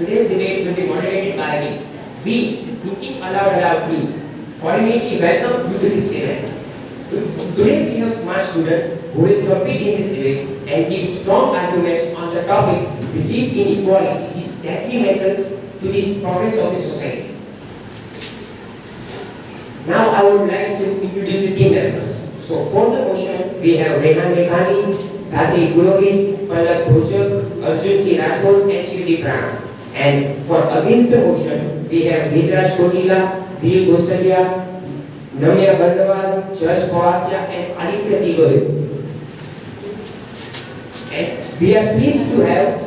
Today's debate will be moderated by me. We, the Thinking Aloud Youth, cordially welcome you to this event. Today we have smart students who will compete in this debate and give strong arguments on the topic belief in equality is detrimental to the progress of the society. Now I would like to introduce the team members. So for the motion, we have Rehan Meghani, Dhatri Purohit, Palak Bhojak, Arjun C. Rathod, and Shri Prana. And for against the motion, we have Hitraj Kotila, Zil Gosalia, Namya Bandawar, Jash Kawasya, and Aditya C. Gohil. And we are pleased to have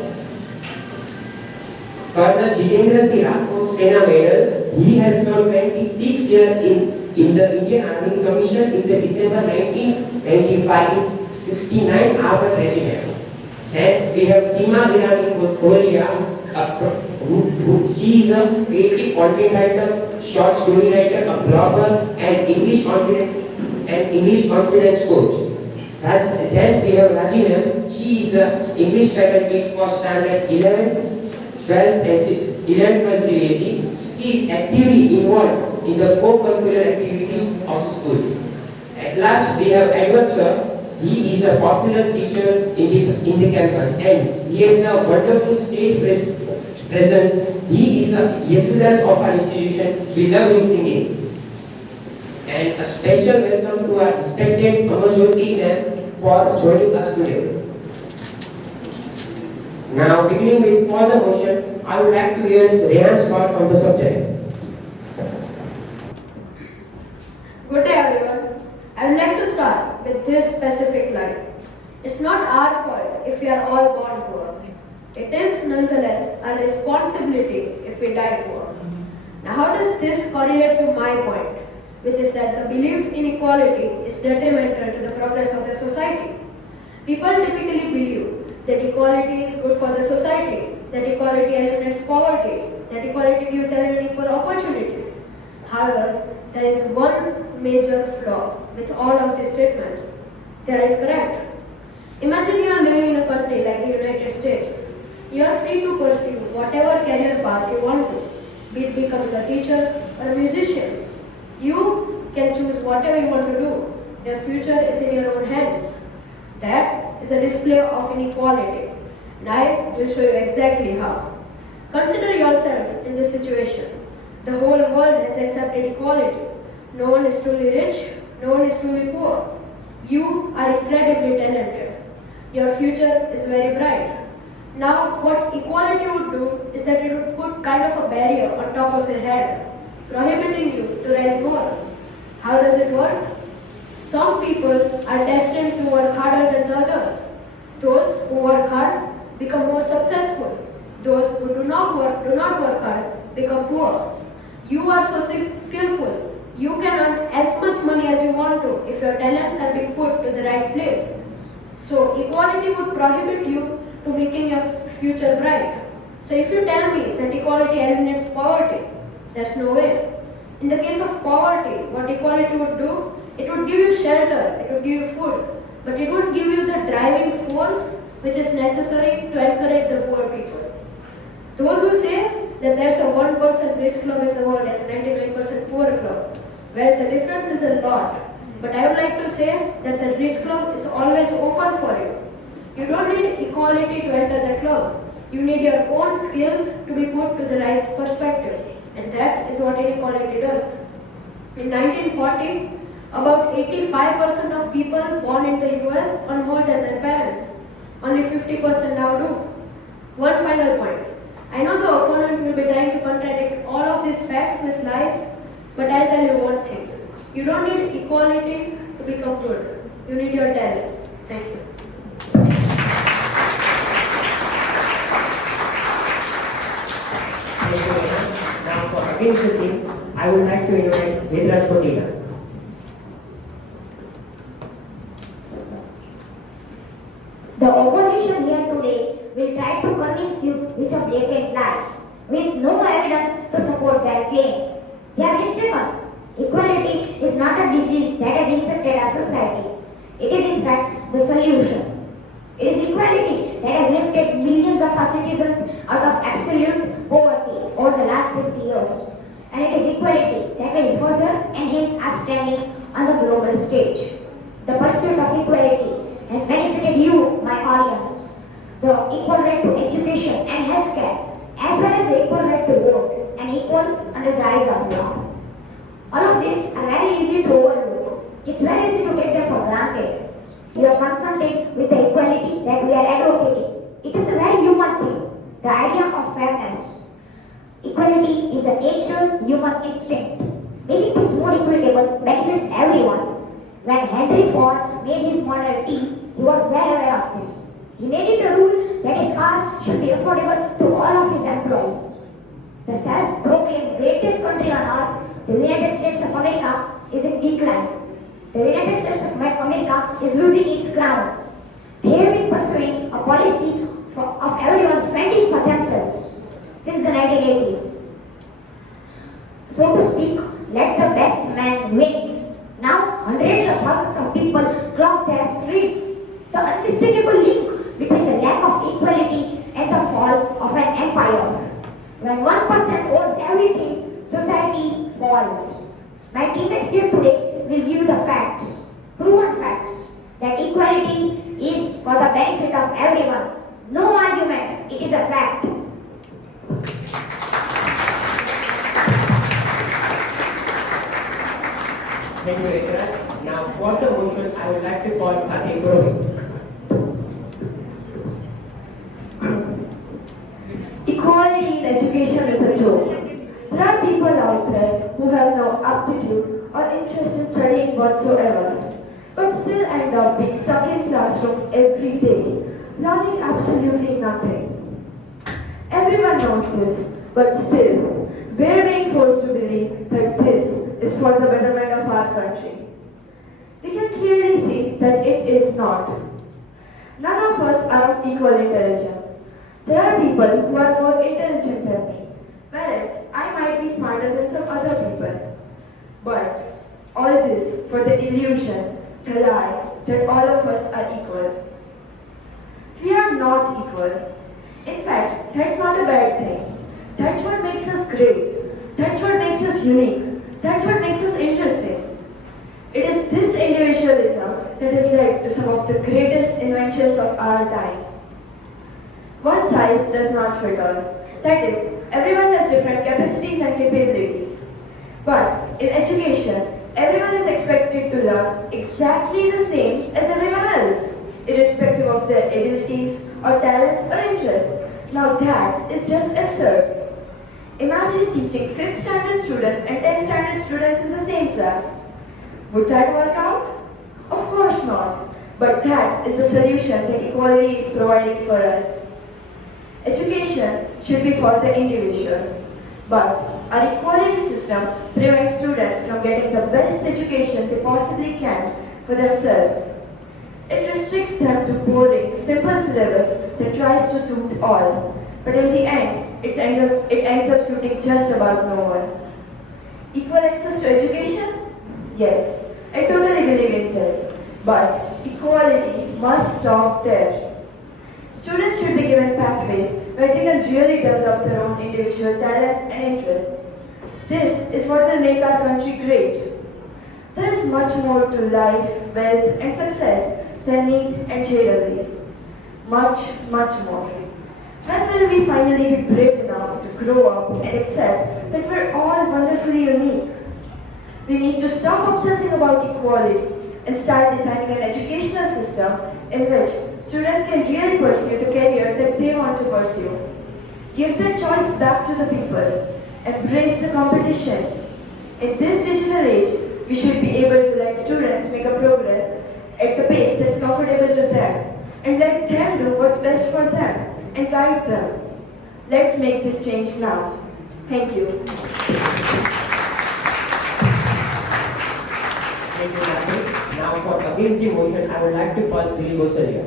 Colonel Jitendra Singh Rathod, Sena Medal. He has served 26 years in the Indian Army Commission in the December 1995 in 69 Armored Regiment. Then we have Seema Virani Kolia, she is a creative content writer, short story writer, a blogger, and English confidence coach. Then we have Raji ma'am. She is a English faculty for standard 11, 12, and 12 CBSE. She is actively involved in the co-curricular activities of the school. At last, we have Edward sir. He is a popular teacher in the campus, and he has a wonderful stage presence. He is a Yesudas of our institution. We love him singing. And a special welcome to our respected Amajyoti ma'am for joining us today. Now, beginning with for the motion, I would like to hear Rehan's thought on the subject. Good day everyone. I would like to start with this specific line. It's not our fault if we are all born poor. It is nonetheless our responsibility if we die poor. Now how does this correlate to my point, which is that the belief in equality is detrimental to the progress of the society? People typically believe that equality is good for the society, that equality eliminates poverty, that equality gives everyone equal opportunities. However, there is one major flaw with all of these statements. They are incorrect. Imagine you are living in a country like the United States. You are free to pursue whatever career path you want to, be it becoming a teacher or a musician. You can choose whatever you want to do. Your future is in your own hands. That is a display of inequality. And I will show you exactly how. Consider yourself in this situation. The whole world has accepted equality. No one is truly rich, no one is truly poor. You are incredibly talented. Your future is very bright. Now, what equality would do is that it would put kind of a barrier on top of your head, prohibiting you to rise more. How does it work? Some people are destined to work harder than the others. Those who work hard become more successful. Those who do not work hard become poor. You are so skillful. You can earn as much money as you want to if your talents are being put to the right place. So equality would prohibit you to making your future bright. So if you tell me that equality eliminates poverty, that's no way. In the case of poverty, what equality would do, it would give you shelter, it would give you food, but it wouldn't give you the driving force which is necessary to encourage the poor people. Those who say that there's a 1% rich club in the world and a 99% poor club, well, the difference is a lot. But I would like to say that the rich club is always open for you. You don't need equality to enter the club. You need your own skills to be put to the right perspective. And that is what inequality does. In 1940, about 85% of people born in the US earn more than their parents. Only 50% now do. One final point. I know the opponent will be trying to contradict all of these facts with lies, but I'll tell you one thing. You don't need equality to become good. You need your talents. Thank you. Thank you, Rehan. Now for against the team, I would like to invite Hitraj Kotila. The opposition here today will try to convince you with a blatant lie, with no evidence to support their claim. They are mistaken. Equality is not a disease that has infected our society. It is in fact the solution. It is equality that has lifted millions of our citizens out of absolute over the last 50 years. And it is equality that will further enhance our standing on the global stage. The pursuit of equality has benefited you, my audience. The equal right to education and healthcare, as well as the equal right to vote and equal under the eyes of law. All of these are very easy to overlook. It's very easy to take them for granted. You are confronted with the equality that we are advocating. It is a very human thing, the idea of fairness. Equality is a natural human instinct. Making things more equitable benefits everyone. When Henry Ford made his Model T, he was well aware of this. He made it a rule that his car should be affordable to all of his employees. The self-proclaimed greatest country on earth, the United States of America, is in decline. The United States of America is losing its crown. They have been pursuing a policy of everyone fending for themselves since the 1980s. So to speak, let the best man win. Now, hundreds of thousands of people clog their streets. The unmistakable link between the lack of equality and the fall of an empire. When one person owns everything, society falls. My teammates here today will give you the facts, proven facts, that equality is for the benefit of everyone. No argument, it is a fact. Thank you, Ekrat. Now, for the motion, I would like to call A-llowed. Equality in education is a joke. There are people out there who have no aptitude or interest in studying whatsoever, but still end up being stuck in classroom every day, learning absolutely nothing. Everyone knows this, but still, we're being forced to believe that this is for the betterment of our country. We can clearly see that it is not. None of us are of equal intelligence. There are people who are more intelligent than me, whereas I might be smarter than some other people. But all this for the illusion, the lie, that all of us are equal. We are not equal. In fact, that's not a bad thing. That's what makes us great. That's what makes us unique. That's what makes us interesting. It is this individualism that has led to some of the greatest inventions of our time. One size does not fit all. That is, everyone has different capacities and capabilities. But in education, everyone is expected to learn exactly the same as everyone else, irrespective of their abilities or talents or interests. Now that is just absurd. Imagine teaching 5th standard students and 10th standard students in the same class. Would that work out? Of course not. But that is the solution that equality is providing for us. Education should be for the individual, but our equality system prevents students from getting the best education they possibly can for themselves. It restricts them to boring, simple syllabus that tries to suit all, but in the end, it ends up suiting just about no one. Equal access to education? Yes, I totally believe in this, but equality must stop there. Students should be given pathways where they can really develop their own individual talents and interests. This is what will make our country great. There is much more to life, wealth, and success than need and JW. Much, much more. When will we finally be brave enough to grow up and accept that we're all wonderfully unique? We need to stop obsessing about equality and start designing an educational system in which students can really pursue the career that they want to pursue. Give their choice back to the people. Embrace the competition. In this digital age, we should be able to let students make a progress at the pace that's comfortable to them and let them do what's best for them and guide them. Let's make this change now. Thank you. Thank you, Natalie. Now, for against the motion, I would like to call Sri Gosalia.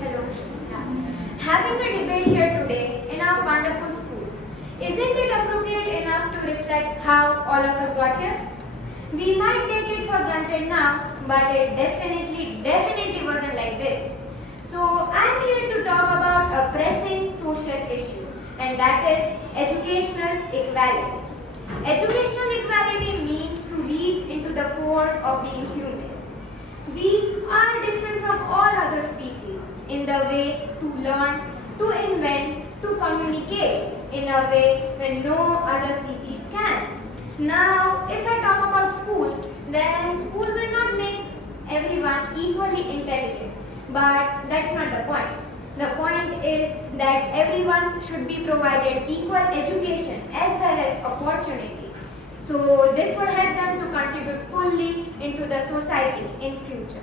Hello. Having a debate here today in our wonderful school, isn't it appropriate enough to reflect how all of us got here? We might take it for granted now, but it definitely wasn't like this. So I'm here to talk about a pressing social issue, and that is educational equality. Educational equality means to reach into the core of being human. We are different from all other species in the way to learn, to invent, to communicate in a way when no other species can. Now, if I talk about schools, then school will not make everyone equally intelligent. But that's not the point. The point is that everyone should be provided equal education as well as opportunities. So this would help them to contribute fully into the society in future.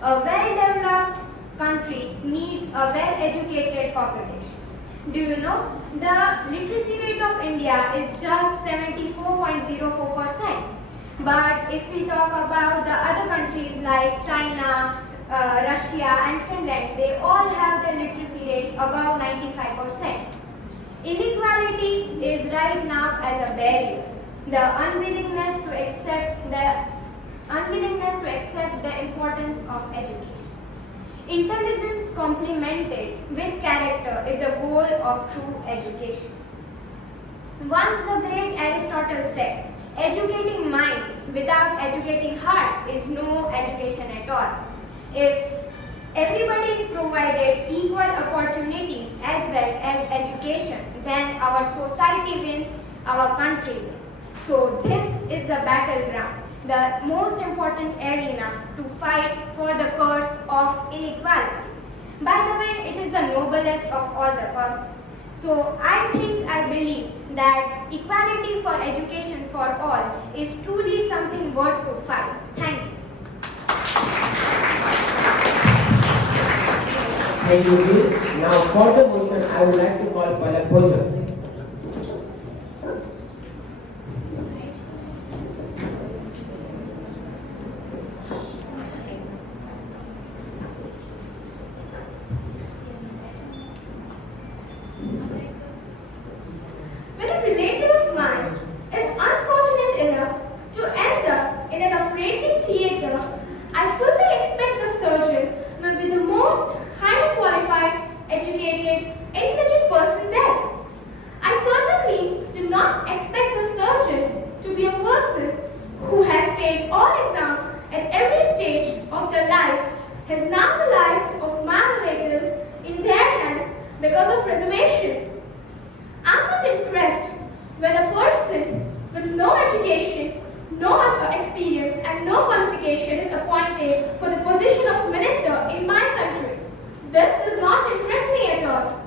A well-developed country needs a well-educated population. Do you know the literacy rate of India is just 74.04%. But if we talk about the other countries like China, Russia and Finland, they all have the literacy rates above 95%. Inequality is right now as a barrier. The unwillingness to accept the importance of education. Intelligence complemented with character is the goal of true education. Once the great Aristotle said, educating mind without educating heart is no education at all. If everybody is provided equal opportunities as well as education, then our society wins, our country wins. So this is the battleground, the most important arena to fight for the curse of inequality. By the way, it is the noblest of all the causes. So I believe that equality for education for all is truly something worth to fight. Thank you. Thank you, Jill. Now for the motion, I would like to call Palak Bhojan. When a relative of mine is unfortunate enough to end up in an operating theatre, I fully expect the surgeon will be the most highly qualified, educated, intelligent person there. I certainly do not expect the surgeon to be a person who has failed all exams at every stage of their life, has now the life of my relatives in their hands because of reservation. I'm not impressed when a person with no education, no other experience and no qualification is appointed for the position of minister in my country. This does not impress me at all.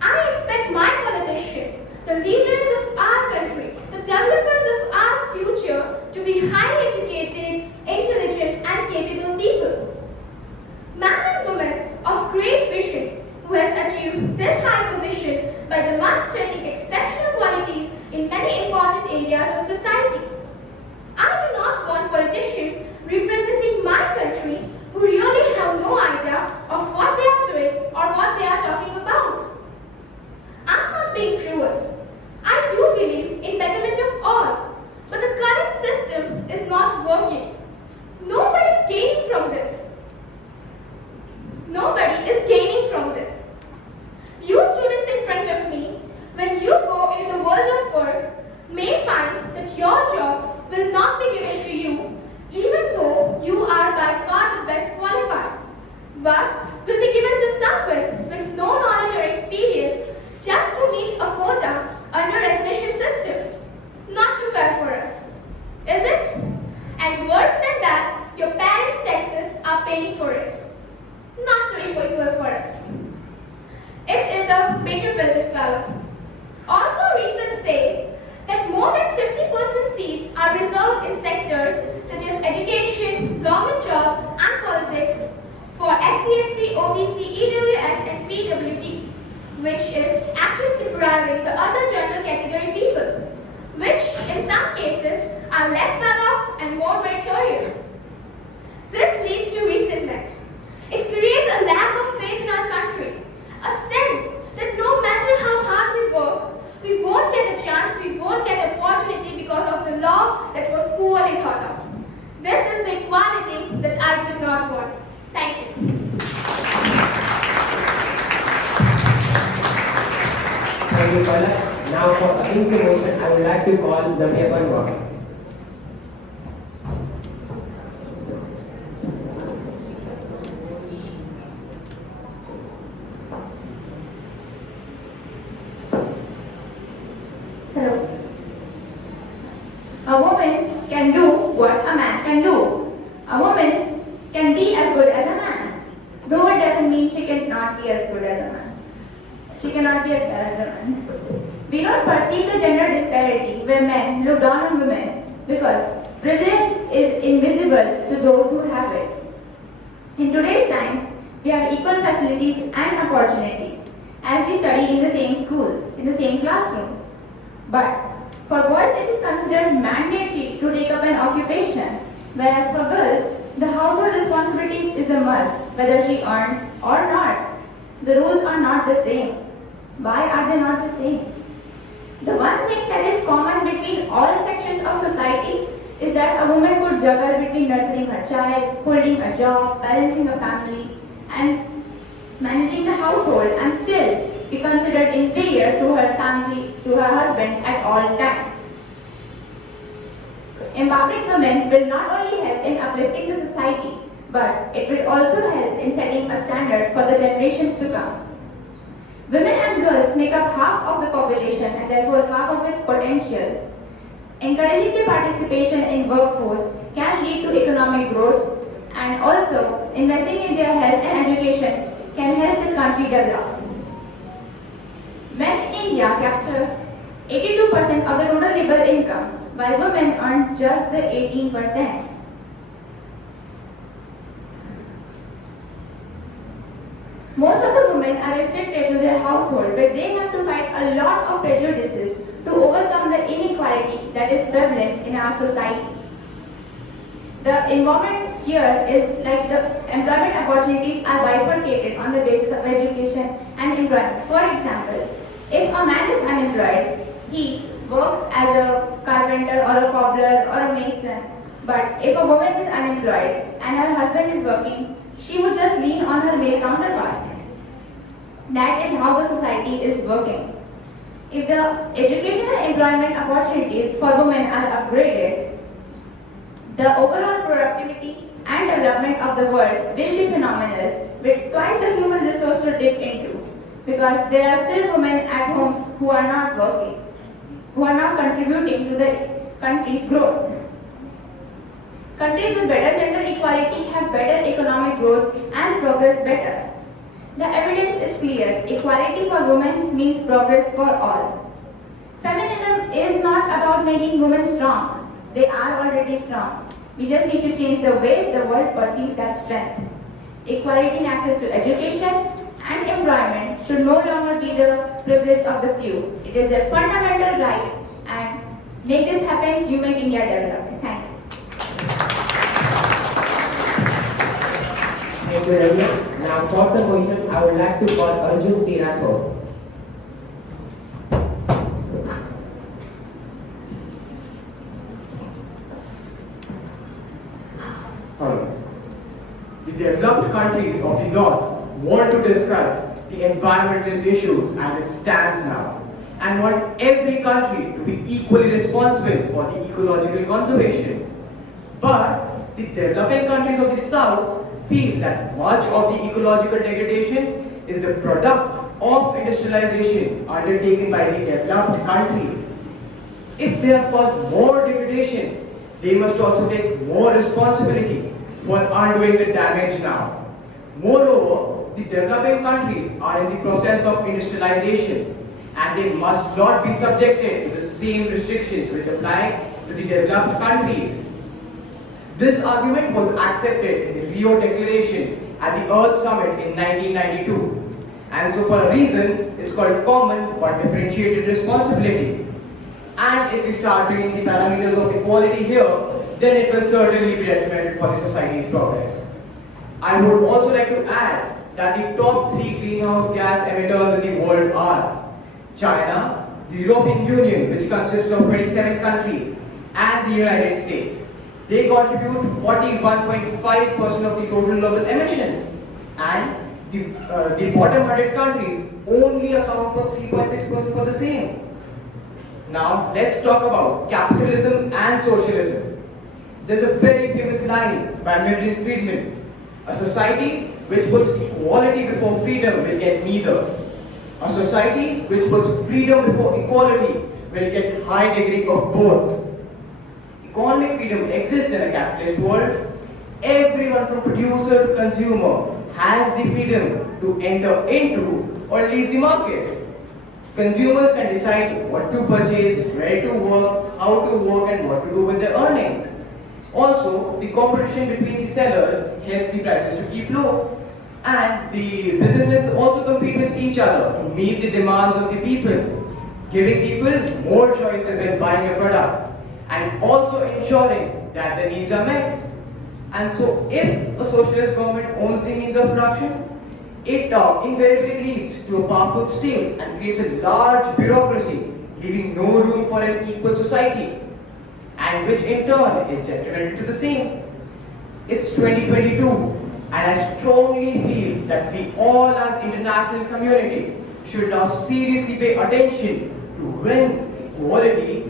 I expect my politicians, the leaders of our country, the developers of our future to be highly educated, intelligent and capable people. Man and woman of great vision who has achieved this high position by demonstrating exceptional qualities in many important areas of society. I do not want politicians representing my country who really have no idea of what they are doing or what they are talking about. I'm not being cruel. I do believe in betterment of all, but the current system is not working. Nobody is gaining from this. Nobody is gaining from this. You students in front of me, when you go into the world of work, may find that your job will not be given to you, even though you are by far the best qualified, but will be given to someone with no knowledge or experience just to meet a quota under reservation system. Not too fair for us, is it? And worse than that, your parents' taxes are paying for it. Not too equal for us. It is a bitter pill to swallow. Also, research says that more than 50% seats are reserved in sectors such as education, government job, and politics for SC/ST, OBC, EWS, and PWD, which is actually depriving the other general category people, which in some cases are less well off and more meritorious. This leads to resentment. It creates a lack of faith in our country, a sense that no matter how hard we work, we won't get a chance, we won't get opportunity because of the law that was poorly thought of. This is the equality that I do not want. Thank you. you, Palak. Now for against the motion, I would like to call the paper one. Hello. A woman can do what a man can do. A woman can be as good as a man. Though it doesn't mean she cannot be as good as a man. She cannot be as bad as a man. We don't perceive the gender disparity where men look down on women because privilege is invisible to those who have it. In today's times, we have equal facilities and opportunities as we study in the same schools, in the same classrooms. But for boys, it is considered mandatory to take up an occupation, whereas for girls, the household responsibilities is a must, whether she earns or not. The rules are not the same. Why are they not the same? The one thing that is common between all sections of society is that a woman could juggle between nurturing her child, holding a job, balancing a family, and managing the household and still be considered inferior to her family, to her husband at all times. Empowering women will not only help in uplifting the society, but it will also help in setting a standard for the generations to come. Women and girls make up half of the population and therefore half of its potential. Encouraging the participation in workforce can lead to economic growth, and also investing in their health and education can help the country develop. Men in India capture 82% of the total labor income, while women earn just the 18%. Most of the women are restricted to their household, where they have to fight a lot of prejudices to overcome the inequality that is prevalent in our society. The environment here is like the employment opportunities are bifurcated on the basis of education and employment. For example, if a man is unemployed, he works as a carpenter or a cobbler or a mason. But if a woman is unemployed and her husband is working, she would just lean on her male counterpart. That is how the society is working. If the education and employment opportunities for women are upgraded, the overall productivity and development of the world will be phenomenal, with twice the human resource to dip into, because there are still women at homes who are not working, who are not contributing to the country's growth. Countries with better gender equality have better economic growth and progress better. The evidence is clear. Equality for women means progress for all. Feminism is not about making women strong. They are already strong. We just need to change the way the world perceives that strength. Equality in access to education and employment should no longer be the privilege of the few. It is a fundamental right, and make this happen, you make India develop. Thank you. Thank you, Ramya. Now for the motion, I would like to call Arjun C. Rathore. The developed countries of the North want to discuss the environmental issues as it stands now and want every country to be equally responsible for the ecological conservation. But the developing countries of the South feel that much of the ecological degradation is the product of industrialization undertaken by the developed countries. If they have caused more degradation, they must also take more responsibility for undoing the damage now. Moreover, the developing countries are in the process of industrialization, and they must not be subjected to the same restrictions which apply to the developed countries. This argument was accepted in the Rio Declaration at the Earth Summit in 1992. And so for a reason, it's called common but differentiated responsibilities. And if we start bringing the parameters of equality here, then it will certainly be detrimental for the society's progress. I would also like to add that the top 3 greenhouse gas emitters in the world are China, the European Union, which consists of 27 countries, and the United States. They contribute 41.5% of the total global emissions, and the bottom 100 countries only account for 3.6% for the same. Now, let's talk about capitalism and socialism. There's a very famous line by Milton Friedman: a society which puts equality before freedom will get neither. A society which puts freedom before equality will get high degree of both. Economic freedom exists in a capitalist world. Everyone from producer to consumer has the freedom to enter into or leave the market. Consumers can decide what to purchase, where to work, how to work, and what to do with their earnings. Also, the competition between the sellers helps the prices to keep low. And the businesses also compete with each other to meet the demands of the people, giving people more choices in buying a product and also ensuring that their needs are met. And so, if a socialist government owns the means of production, it invariably leads to a powerful state and creates a large bureaucracy, leaving no room for an equal society, and which in turn is detrimental to the same. It's 2022, and I strongly feel that we all as international community should now seriously pay attention to when equality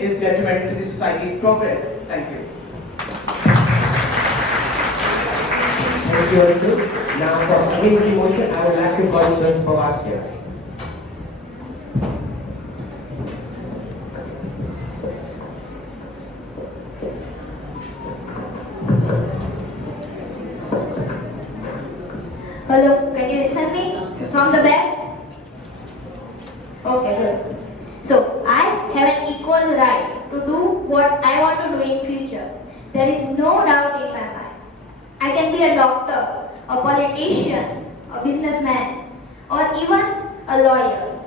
is detrimental to the society's progress. Thank you. Thank you, Arjun. Now, for against the motion, I would like to call Mr. Pawar here. Hello, can you listen me from the back? Okay, good. So, I have an equal right to do what I want to do in future. There is no doubt in my mind. I can be a doctor, a politician, a businessman, or even a lawyer.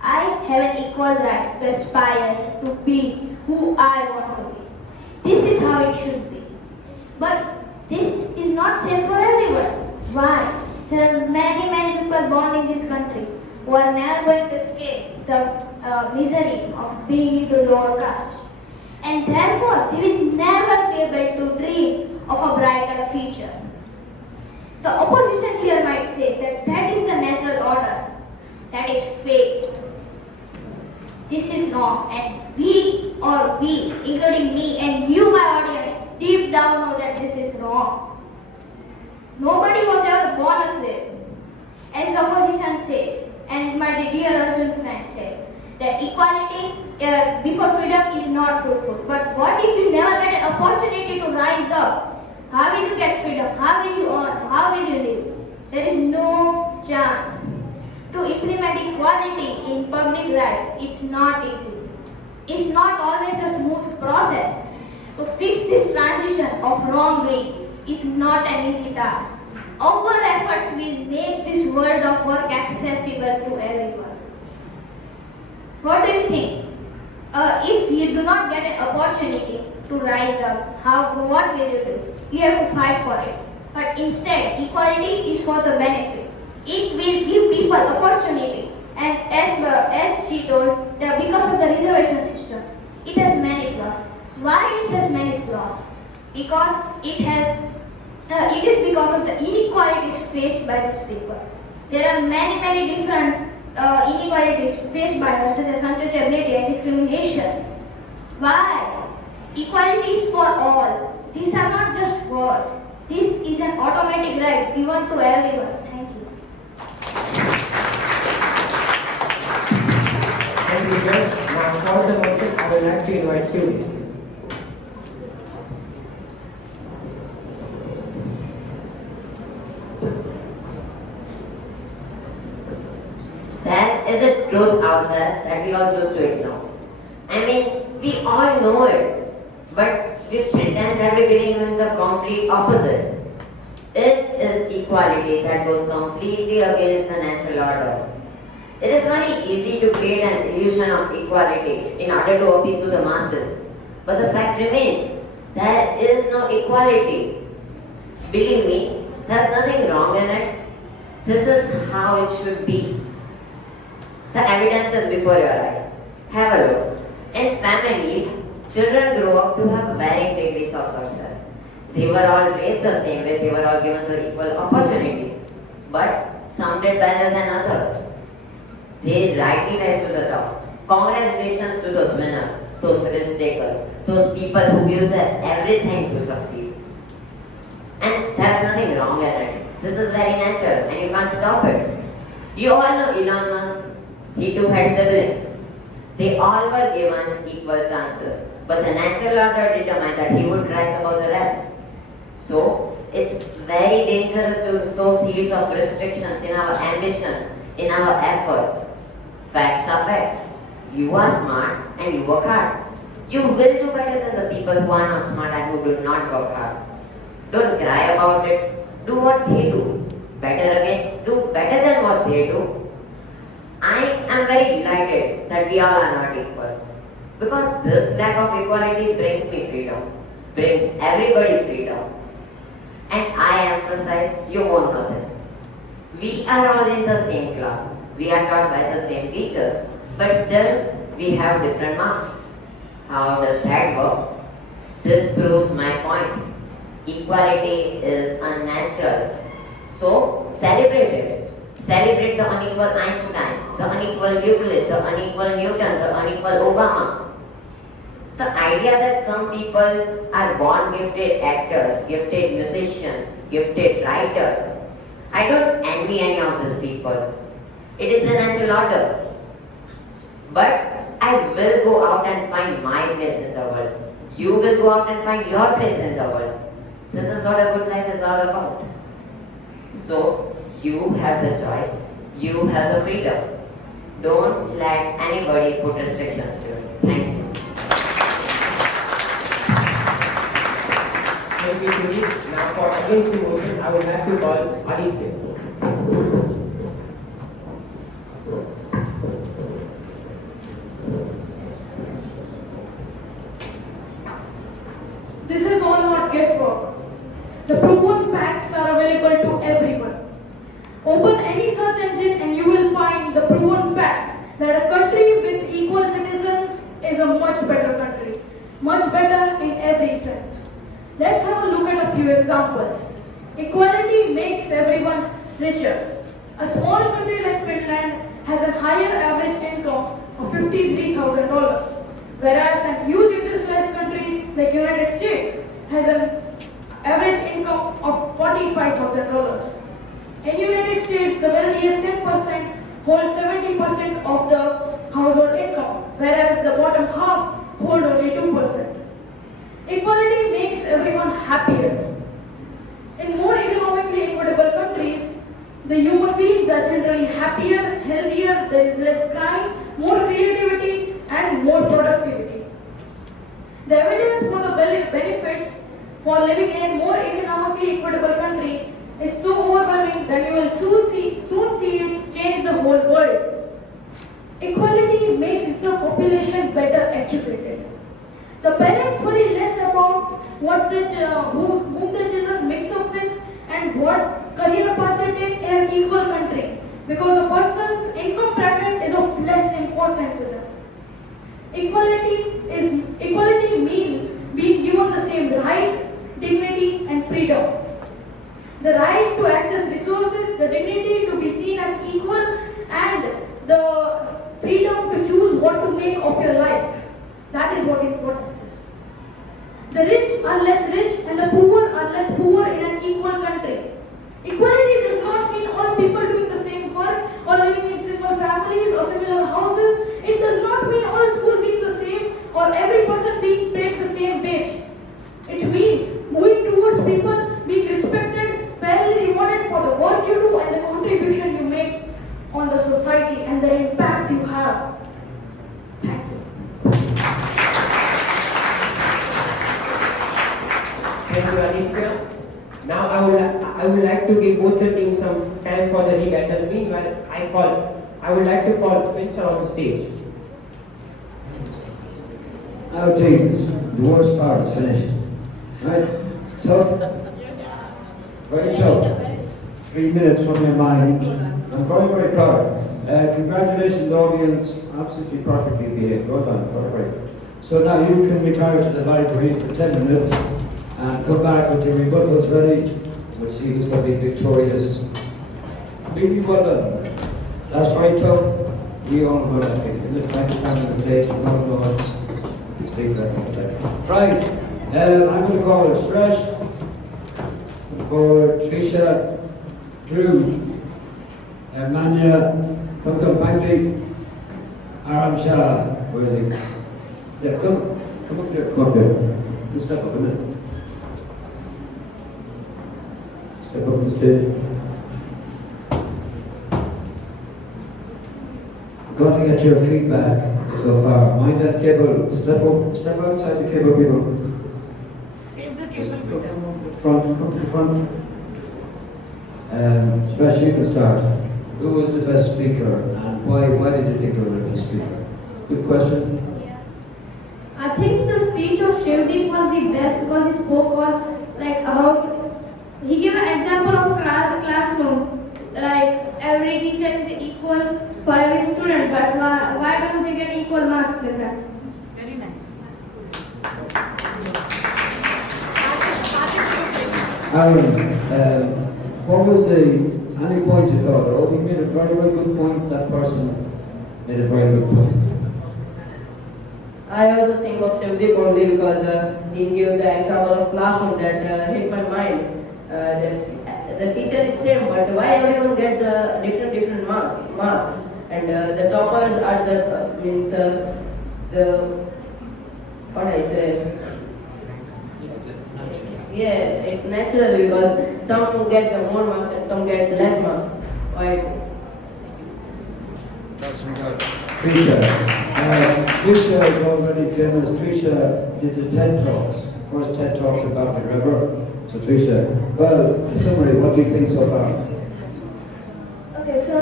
I have an equal right to aspire to be who I want to be. This is how it should be. But this is not safe for everyone. Why? There are many people born in this country who are never going to escape the misery of being into lower caste. And therefore, they will never be able to dream of a brighter future. The opposition here might say that that is the natural order, that is fate. This is wrong, and we, including me and you, my audience, deep down know that this is wrong. Nobody was ever born a slave. As the opposition says, and my dear Arjun friend said, that equality before freedom is not fruitful. But what if you never get an opportunity to rise up? How will you get freedom? How will you earn? How will you live? There is no chance. To implement equality in public life, it's not easy. It's not always a smooth process. To fix this transition of wrongdoing is not an easy task. Our efforts will make this world of work accessible to everyone. What do you think? If you do not get an opportunity to rise up, what will you do? You have to fight for it. But instead, equality is for the benefit. It will give people opportunity. And as she told, that because of the reservation system, it has many flaws. Why it has many flaws? Because it is because of the inequalities faced by these people. There are many different inequalities faced by us, such as untouchability and discrimination. Why? Equality is for all. These are not just words. This is an automatic right given to everyone. Thank you. Thank you, Judge. Now, for the motion, I would like to invite you. There is a truth out there that we all choose to ignore. I mean, we all know it, but we pretend that we believe in the complete opposite. It is equality that goes completely against the natural order. It is very easy to create an illusion of equality in order to appease to the masses. But the fact remains, there is no equality. Believe me, there's nothing wrong in it. This is how it should be. The evidence is before your eyes. Have a look. In families, children grow up to have varying degrees of success. They were all raised the same way, they were all given the equal opportunities. but some did better than others. They rightly rise to the top. Congratulations to those winners, those risk takers, those people who give their everything to succeed. And there's nothing wrong in it. This is very natural and you can't stop it. You all know Elon Musk. He too had siblings. They all were given equal chances, but the natural order determined that he would rise above the rest. So, it's very dangerous to sow seeds of restrictions in our ambition, in our efforts. Facts are facts. You are smart and you work hard. You will do better than the people who are not smart and who do not work hard. Don't cry about it. Do what they do. Better again, do better than what they do. I am very delighted that we all are not equal. Because this lack of equality brings me freedom. Brings everybody freedom. And I emphasize, you won't know this. We are all in the same class. We are taught by the same teachers. But still, we have different marks. How does that work? This proves my point. Equality is unnatural. So, celebrate it. Celebrate the unequal Einstein, the unequal Euclid, the unequal Newton, the unequal Obama. The idea that some people are born gifted actors, gifted musicians, gifted writers, I don't envy any of these people. It is the natural order. But I will go out and find my place in the world. You will go out and find your place in the world. This is what a good life is all about. So, you have the choice. You have the freedom. Don't let anybody put restrictions to it. Thank you. Thank you, Judy. Now for against the motion, I would like to call Aditya. This is all not guesswork. The proven facts are available to everyone. Open any search engine and you will find the proven facts that a country with equal citizens is a much better country. Much better in every sense. Let's have a look at a few examples. Equality makes everyone richer. A small country like Finland has a higher average income of $53,000, whereas a huge industrialized country like United States has an average income of $45,000. In United States, the wealthiest 10% hold 70% of the household income, whereas the bottom half hold only 2%. Equality makes everyone happier. In more economically equitable countries, the human beings are generally happier, healthier, there is less crime, more creativity, and more productivity. The evidence for the benefit for living in a more economically equitable country is so overwhelming that you will soon see it change the whole world. Equality makes the population better educated. The parents worry less about whom the children mix up with and what career path they take in an equal country, because a person's income bracket is of less importance to them. Equality means being given the same right, dignity, and freedom. The right to access resources, the dignity to be seen as equal, and the freedom to choose what to make of your life. That is what importance is. The rich are less rich and the poor are less poor in an equal country. Equality does not mean all people doing the same work or living in similar families or similar houses. It does not mean all schools being the same or every person being paid the same wage. It means moving towards people being respected, fairly rewarded for the work you do and the contribution you make on the society and the impact you have. Thank you. Thank you, Aditya. Now I would like to give both the teams some time for the rebuttal. Meanwhile, I would like to call Vincent on the stage. Now, teams, the worst part is finished. Right? Tough? Very tough. 3 minutes from your mind. I'm very, very proud. Congratulations, audience. Absolutely perfectly behaved. Well done. Perfect. So now you can retire to the library for 10 minutes and come back with your rebuttals ready. We'll see who's going to be victorious Really well done. That's very tough. We all know that. In the time standing on the stage, you don't know it's big that kind of time. Right. I'm going to call it Suresh for Trisha, Drew, Manya, come Pankti, Aram Shah. Where is he? Yeah, come up here. Come up here. Let's step up a minute. Step up the stage. Got to get your feedback so far. Mind that cable. Step outside the cable, people. Save the cable. Come to the front. Suresh, you can start. Who was the best speaker and why did you think you were the best speaker? Good question. I think the speech of Shivdeep was the best because he spoke on he gave an example of a classroom, like every teacher is equal for every student, but why don't they get equal marks with that? Very nice. Aaron, what was any point you thought? Oh, he made a very, very good point. That person made a very good point. I also think of Shivdeep only because he gave the example of classroom that hit my mind. The teacher is same, but why everyone get the different marks? And the toppers are the what I say. Yeah, it naturally because some get the more marks and some get less marks. Why it is? That's good. Trisha is already famous. Trisha did the TED Talks. First TED Talks about the river. So Trisha, well, in summary, what do you think so far? Okay, so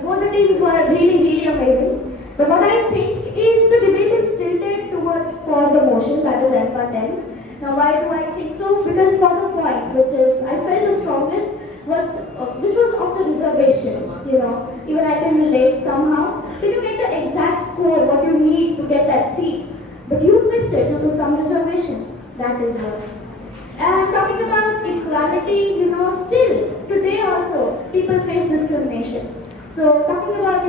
both the teams were really amazing. But what I think is the debate is tilted towards for the motion, that is alpha 10. Now why do I think so? Because for the point, which is I felt the strongest, which was of the reservations. Even I can relate somehow. You get the exact score what you need to get that seat, but you missed it due to some reservations. That is what. And talking about equality, still today also people face discrimination. So talking about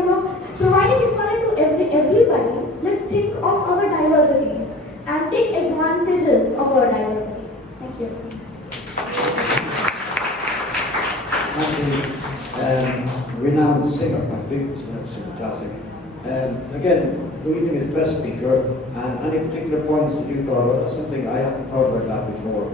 providing equality to everybody, let's think of our diversities and take advantages of our diversities. Thank you. Renowned singer, I think, it's fantastic. Again, who do you think is the best speaker? And any particular points that you thought of? That's something I haven't thought about that before.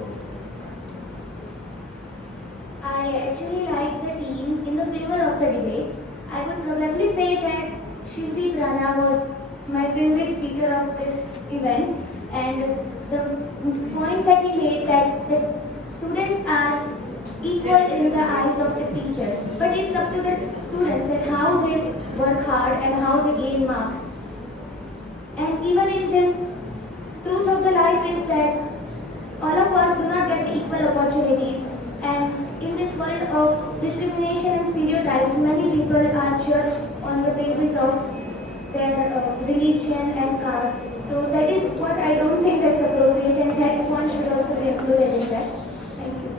I actually like the team in the favor of the debate. I would probably say that Shivdeep Rana was my favorite speaker of this event, and the point that he made that the students are equal in the eyes of the teachers, but it's up to the students that how they work hard and how they gain marks. And even in this, truth of the life is that all of us do not get the equal opportunities, and in this world of discrimination and stereotypes, many people are judged on the basis of their religion and caste. So that is what I don't think that's appropriate, and that one should also be included in that. Thank you.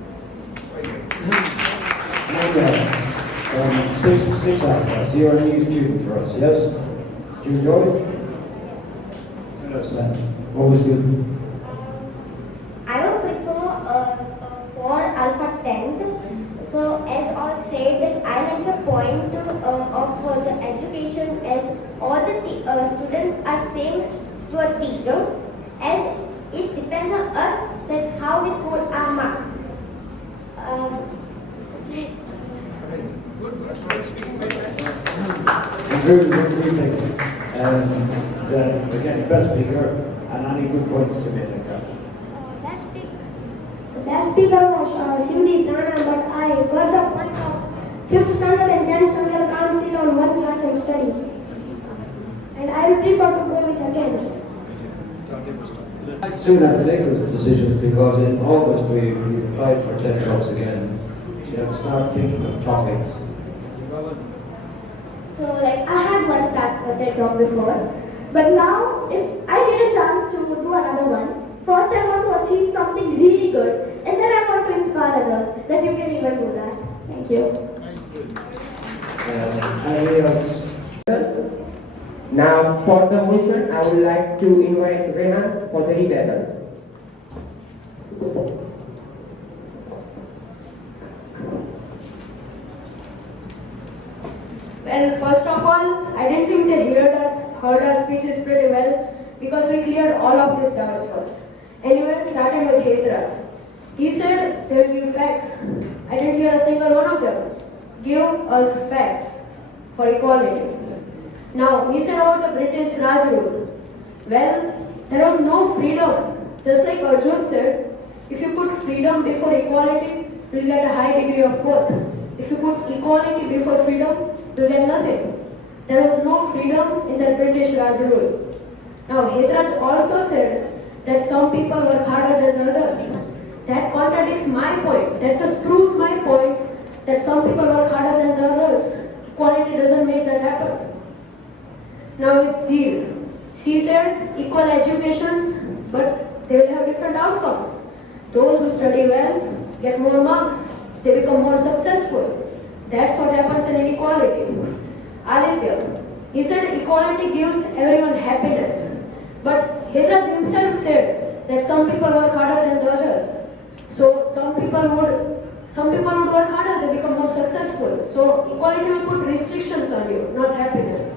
Six alphas. You're a new student for us, yes? Did you enjoy it? Tell us what was good? I would prefer for alpha 10th. So as all said that I like the point of the education as all the students are same to a teacher, as it depends on us that how we score our marks. Yes. Good evening. Again, best speaker and any good points to make like that. Best speaker. The best speaker was Shivdeep Rana, but I got the point of 5th standard and 10th standard. I can't sit on one class and study. And I will prefer to go with a chemist. Soon have to make those decisions because in August we applied for TED Talks again. So you have to start thinking of topics. So I had one TED Talk before, but now if I get a chance to do another one, first I want to achieve something really good, and then I want to inspire others that you can even do that. Thank you. Anybody else? Now, for the motion, I would like to invite Rehan for the rebuttal. Well, first of all, I didn't think they heard our speeches pretty well because we cleared all of these doubts first. Anyway, starting with Hetraj. He said they will give facts. I didn't hear a single one of them. Give us facts for equality. Now, he said about the British Raj rule. Well, there was no freedom. Just like Arjun said, if you put freedom before equality, you'll get a high degree of both. If you put equality before freedom, you'll get nothing. There was no freedom in the British Raj rule. Now, Hetraj also said that some people work harder than others. That contradicts my point. That just proves my point that some people work harder than the others. Equality doesn't make that happen. Now with Zeal. She said equal educations, but they will have different outcomes. Those who study well get more marks. They become more successful. That's what happens in inequality. Aditya. He said equality gives everyone happiness. But Hetraj himself said that some people work harder than the others. So some people would work harder, they become more successful. So equality will put restrictions on you, not happiness.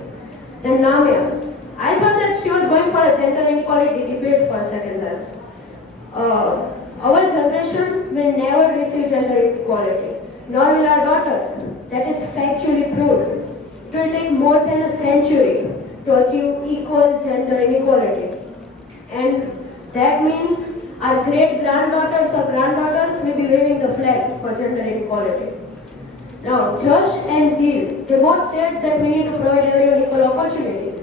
Then Namya. I thought that she was going for a gender inequality debate for a second there. Our generation will never receive gender equality, nor will our daughters. That is factually proved. It will take more than a century to achieve equal gender inequality. And that means our great-granddaughters or granddaughters will be waving the flag for gender inequality. Now, Josh and Zeal, they both said that we need to provide everyone equal opportunities.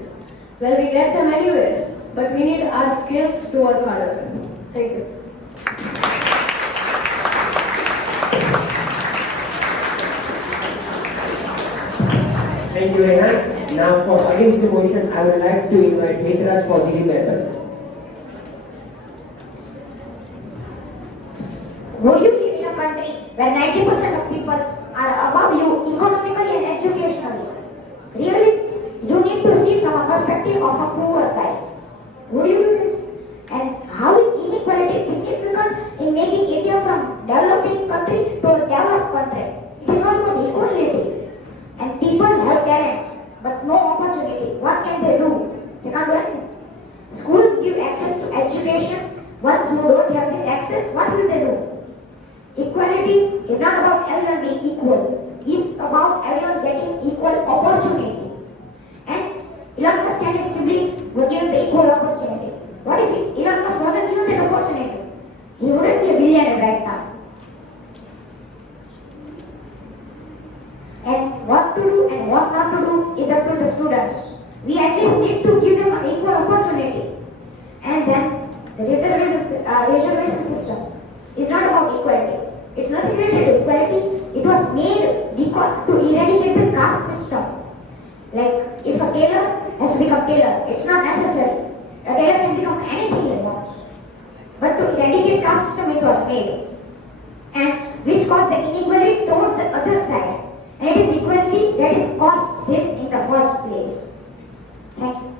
Well, we get them anywhere, but we need our skills to work harder. Thank you. Thank you, Rehan. Now, for against the motion, I would like to invite Hetraj for the rebuttal. Would you live in a country where 90% of people are above you economically and educationally? Really? You need to see from a perspective of a poor guy. Would you do this? And how is inequality significant in making India from developing country to a developed country? It is not about equality. And people have talents, but no opportunity. What can they do? They can't do anything. Schools give access to education. Once you don't have this access, what will they do? Equality is not about everyone being equal. It's about everyone getting equal opportunity. And Elon Musk and his siblings were given the equal opportunity. What if Elon Musk wasn't given that opportunity? He wouldn't be a billionaire right now. And what to do and what not to do is up to the students. We at least need to give them an equal opportunity. And then the reservation system is not about equality. It's not related to equality. It was made because to eradicate the caste system. Like if a tailor has to become tailor, it's not necessary. A tailor can become anything he wants. But to eradicate caste system, it was made. And which caused the inequality towards the other side. And it is equality that is caused this in the first place. Thank you.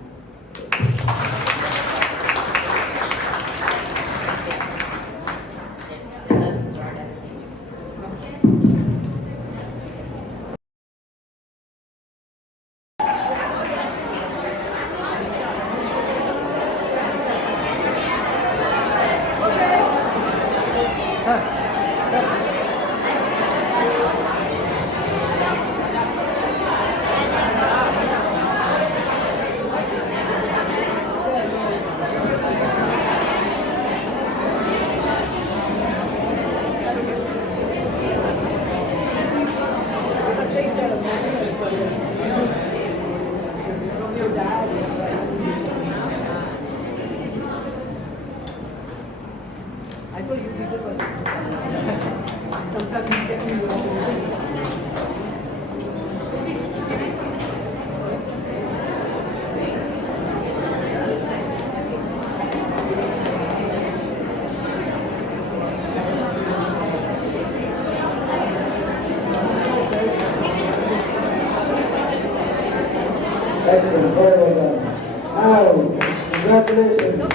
Excellent, very well done. Now, congratulations.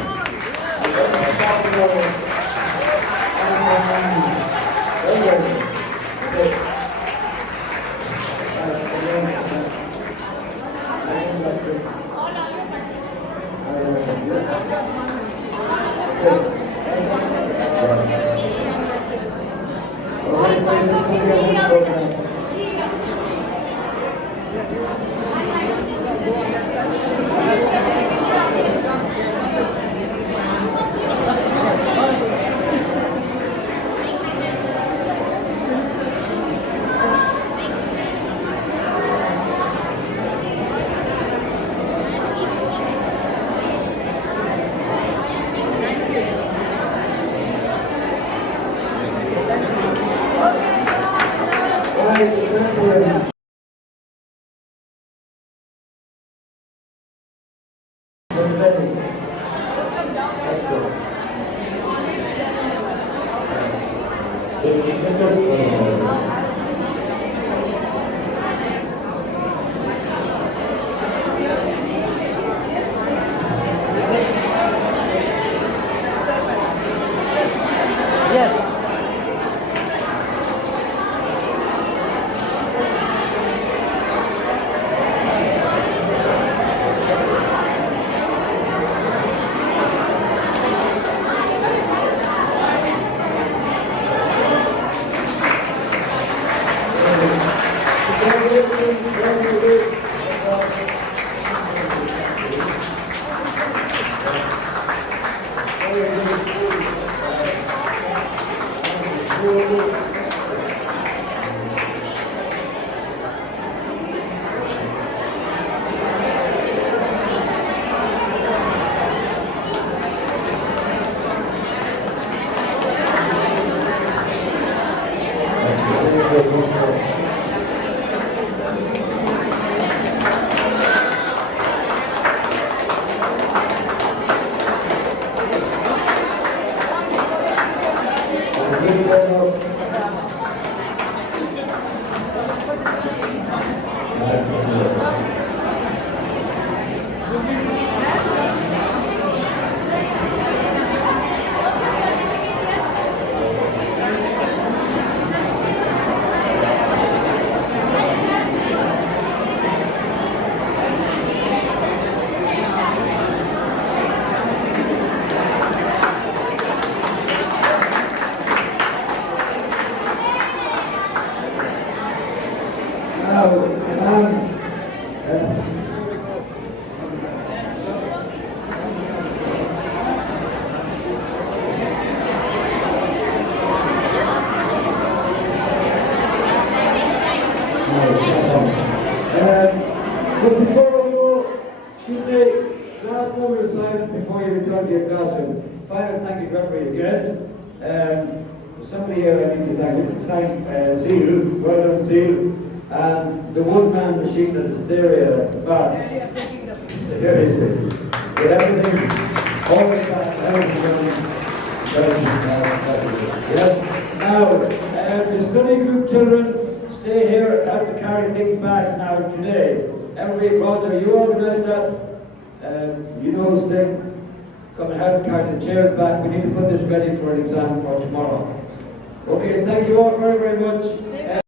Very good. But before we go, excuse me, last moment of silence before you return to your classroom. Final thank you, referee, again. Somebody here I need to thank Zeal, well done Zeal, and the one-man machine that is there at the back. So here is it. With everything, always back, yes. Now, the study group children, stay here, have to carry things back now today. Everybody, Roger, you organise that? You know this thing. Come and help carry the chairs back. We need to put this ready for an exam for tomorrow. Okay, thank you all very, very much.